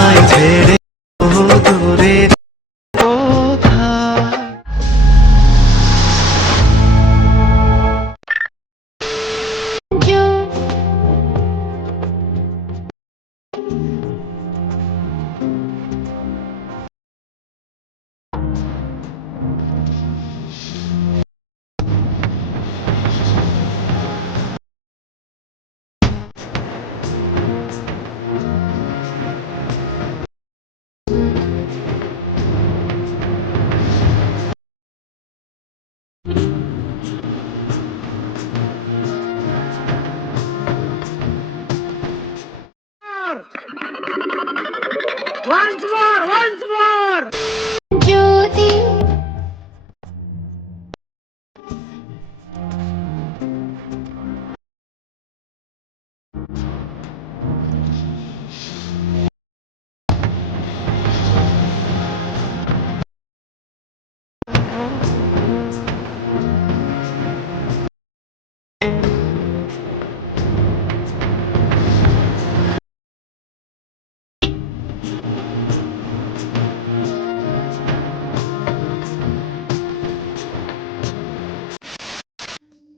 আমায় ছেড়ে ও দূরে কোথায়। Once more, once more. Jyoti.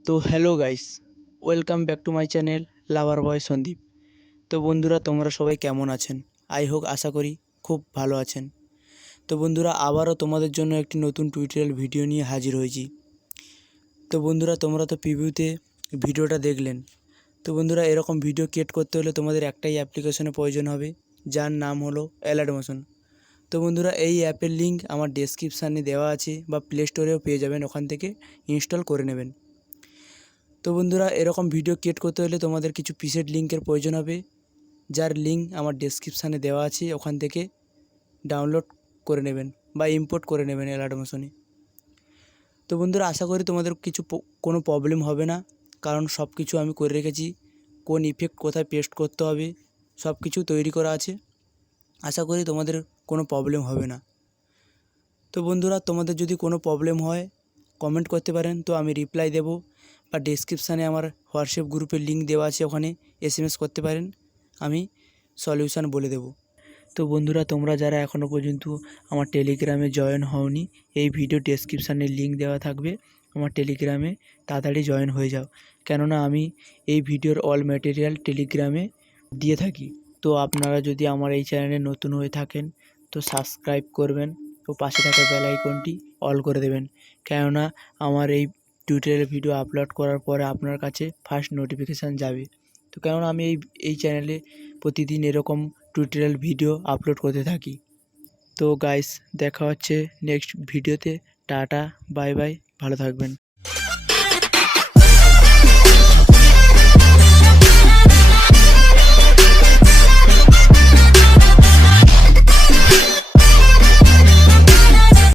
তো hello guys, welcome back to my channel lover boy Sandeep. তো বন্ধুরা, তোমরা সবাই কেমন আছেন? আশা করি খুব ভালো আছেন। তো বন্ধুরা, আবারও তোমাদের জন্য একটি নতুন টিউটোরিয়াল ভিডিও নিয়ে হাজির হয়েছি। তো বন্ধুরা, তোমরা তো প্রিভিউতে ভিডিওটা দেখলেন। তো বন্ধুরা, এরকম ভিডিও ক্রিয়েট করতে হলে তোমাদের একটাই অ্যাপ্লিকেশনের প্রয়োজন হবে, যার নাম হলো অ্যালার্টমোশন। তো বন্ধুরা, এই অ্যাপের লিঙ্ক আমার ডেসক্রিপশানে দেওয়া আছে, বা প্লে স্টোরেও পেয়ে যাবেন, ওখান থেকে ইনস্টল করে নেবেন। তো বন্ধুরা, এরকম ভিডিও ক্রিয়েট করতে হলে তোমাদের কিছু প্রিসেট লিঙ্কের প্রয়োজন হবে, যার লিঙ্ক আমার ডেসক্রিপশানে দেওয়া আছে, ওখান থেকে ডাউনলোড করে নেবেন বা ইম্পোর্ট করে নেবেন অ্যালার্টমোশনে। তো বন্ধুরা, আশা করি তোমাদের কোনো প্রবলেম হবে না, কারণ সব কিছু আমি করে রেখেছি। কোন ইফেক্ট কোথায় পেস্ট করতে হবে সব কিছু তৈরি করা আছে। আশা করি তোমাদের কোনো প্রবলেম হবে না। তো বন্ধুরা, তোমাদের যদি কোনো প্রবলেম হয় কমেন্ট করতে পারেন, তো আমি রিপ্লাই দেব, বা ডেসক্রিপশানে আমার হোয়াটসঅ্যাপ গ্রুপের লিঙ্ক দেওয়া আছে, ওখানে SMS করতে পারেন, আমি সলিউশান বলে দেব। তো বন্ধুরা, তোমরা যারা এখনও পর্যন্ত আমার টেলিগ্রামে জয়েন হওনি, এই ভিডিও ডেসক্রিপশানে লিঙ্ক দেওয়া থাকবে, আমার টেলিগ্রামে তাড়াতাড়ি জয়েন হয়ে যাও, কেননা আমি এই ভিডিওর অল ম্যাটেরিয়াল টেলিগ্রামে দিয়ে থাকি। তো আপনারা যদি আমার এই চ্যানেলে নতুন হয়ে থাকেন, তো সাবস্ক্রাইব করবেন ও পাশে থাকা বেল আইকনটি অল করে দেবেন, কেননা আমার এই টিউটোরিয়াল ভিডিও আপলোড করার পরে আপনার কাছে ফার্স্ট নোটিফিকেশান যাবে। তো কেননা আমি এই চ্যানেলে প্রতিদিন এরকম টিউটোরিয়াল ভিডিও আপলোড করতে থাকি। তো গাইস, দেখা হচ্ছে নেক্সট ভিডিওতে। টাটা, বাই বাই, ভালো থাকবেন।